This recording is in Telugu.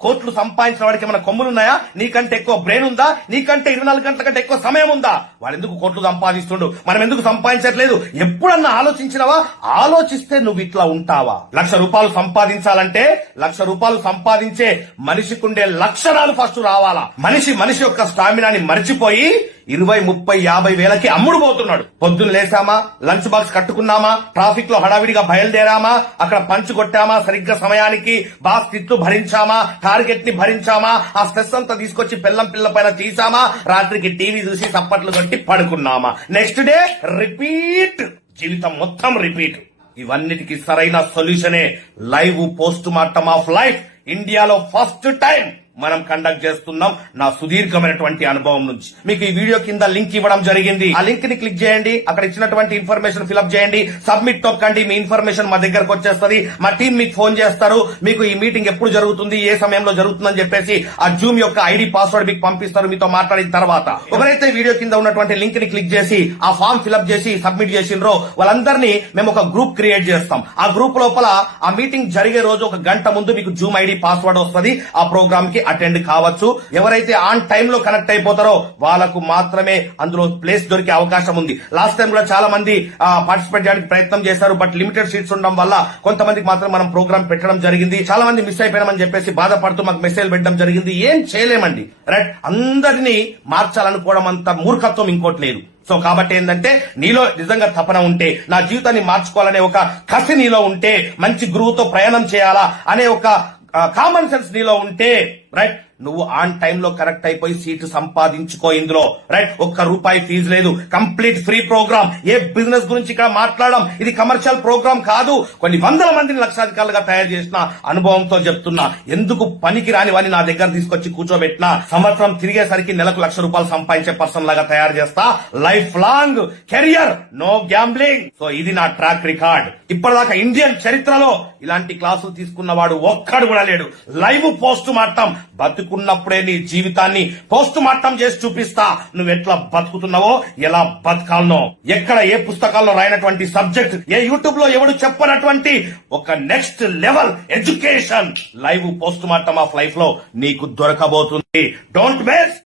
కోట్లు సంపాదించిన వాడికి ఏమైనా కొమ్ములున్నాయా? నీకంటే ఎక్కువ బ్రెయిన్ ఉందా? నీకంటే 24 గంటల కంటే ఎక్కువ సమయం ఉందా? వాడు ఎందుకు కోట్లు సంపాదిస్తుండు, మనం ఎందుకు సంపాదించట్లేదు? ఎప్పుడన్నా ఆలోచించినవా? ఆలోచిస్తే నువ్వు ఇట్లా ఉంటావా? ₹1,00,000 సంపాదించాలంటే ₹1,00,000 సంపాదించే మనిషికుండే లక్షణాలు ఫస్ట్ రావాలా. మనిషి యొక్క స్టామినాని మరిచిపోయి 20, 30, 50 వేలకి అమ్ముడు పోతున్నాడు. పొద్దున్న లేసామా, లంచ్ బాక్స్ కట్టుకున్నామా, ట్రాఫిక్ లో హడావిడిగా బయలుదేరామా, అక్కడ పంచ్ కొట్టామా, సరిగ్గా సమయానికి బాస్ తిట్లు భరించామా, టార్గెట్ ని భరించామా, ఆ స్ట్రెస్ అంతా తీసుకొచ్చి పిల్ల పైన తీసామా, రాత్రికి టీవీ చూసి చప్పట్లు కొట్టి పడుకున్నామా, నెక్స్ట్ డే రిపీట్, జీవితం మొత్తం రిపీట్. ఇవన్నిటికి సరైన సొల్యూషనే live post mortem of life. ఇండియాలో ఫస్ట్ టైం మనం కండక్ట్ చేస్తున్నాం. నా సుదీర్ఘమైనటువంటి అనుభవం నుంచి మీకు ఈ వీడియో కింద లింక్ ఇవ్వడం జరిగింది. ఆ లింక్ ని క్లిక్ చేయండి, అక్కడ ఇచ్చినటువంటి ఇన్ఫర్మేషన్ ఫిల్అప్ చేయండి, సబ్మిట్ తొక్కండి, మీ ఇన్ఫర్మేషన్ మా దగ్గరకు వచ్చేస్తుంది. మా టీం మీకు ఫోన్ చేస్తారు, మీకు ఈ మీటింగ్ ఎప్పుడు జరుగుతుంది, ఏ సమయంలో జరుగుతుందని చెప్పేసి ఆ జూమ్ యొక్క ఐడి పాస్వర్డ్ మీకు పంపిస్తారు. మీతో మాట్లాడిన తర్వాత ఎవరైతే వీడియో కింద ఉన్నటువంటి లింక్ ని క్లిక్ చేసి ఆ ఫామ్ ఫిల్అప్ చేసి సబ్మిట్ చేసిండ్రో వాళ్ళందరినీ మేము ఒక గ్రూప్ క్రియేట్ చేస్తాం. ఆ గ్రూప్ లోపల ఆ మీటింగ్ జరిగే రోజు 1 గంట ముందు మీకు జూమ్ ఐడి పాస్వర్డ్ వస్తుంది. ఆ ప్రోగ్రామ్ కి అటెండ్ కావచ్చు. ఎవరైతే ఆన్ టైమ్ లో కనెక్ట్ అయిపోతారో వాళ్ళకు మాత్రమే అందులో ప్లేస్ దొరికే అవకాశం ఉంది. లాస్ట్ టైం కూడా చాలా మంది పార్టిసిపేట్ చేయడానికి ప్రయత్నం చేశారు, బట్ లిమిటెడ్ సీట్స్ ఉండడం వల్ల కొంతమందికి మాత్రం మనం ప్రోగ్రామ్ పెట్టడం జరిగింది. చాలా మంది మిస్ అయిపోయినామని చెప్పేసి బాధపడుతూ మాకు మెసేజ్ పెట్టడం జరిగింది. ఏం చేయలేమండి, రైట్? అందరినీ మార్చాలనుకోవడం అంత మూర్ఖత్వం ఇంకోటి లేదు. సో కాబట్టి ఏంటంటే నీలో నిజంగా తపన ఉంటే, నా జీవితాన్ని మార్చుకోవాలనే ఒక కసి నీలో ఉంటే, మంచి గురువుతో ప్రయాణం చేయాలా అనే ఒక కామన్ సెన్స్ నీలో ఉంటే, రైట్, నువ్వు ఆన్ టైమ్ లో కరెక్ట్ అయిపోయి సీటు సంపాదించుకో ఇందులో, రైట్? ₹1 ఫీజు లేదు, కంప్లీట్ ఫ్రీ ప్రోగ్రామ్. ఏ బిజినెస్ గురించి ఇక్కడ మాట్లాడడం, ఇది కమర్షియల్ ప్రోగ్రామ్ కాదు. కొన్ని వందల మందిని లక్షాధికారులుగా తయారు చేసిన అనుభవంతో చెప్తున్నా. ఎందుకు పనికి రాని వాడిని నా దగ్గర తీసుకొచ్చి కూర్చోబెట్టినా సంవత్సరం తిరిగేసరికి నెలకు ₹1,00,000 సంపాదించే పర్సన్ లాగా తయారు చేస్తా. Life long career, no gambling. So ఇది నా ట్రాక్ రికార్డ్. ఇప్పటిదాకా ఇండియన్ చరిత్రలో ఇలాంటి క్లాసులు తీసుకున్నవాడు ఒక్కడు కూడా లేడు. లైవ్ పోస్ట్ మార్టం, బతుకున్నప్పుడే నీ జీవితాన్ని పోస్ట్ మార్టం చేసి చూపిస్తా. నువ్వు ఎట్లా బతుకుతున్నావో, ఎలా బతకాలనో, ఎక్కడ ఏ పుస్తకాల్లో రాయనటువంటి సబ్జెక్ట్, ఏ యూట్యూబ్ లో ఎవడు చెప్పనటువంటి ఒక next level education live post mortem of life లో నీకు దొరకబోతుంది. Don't waste.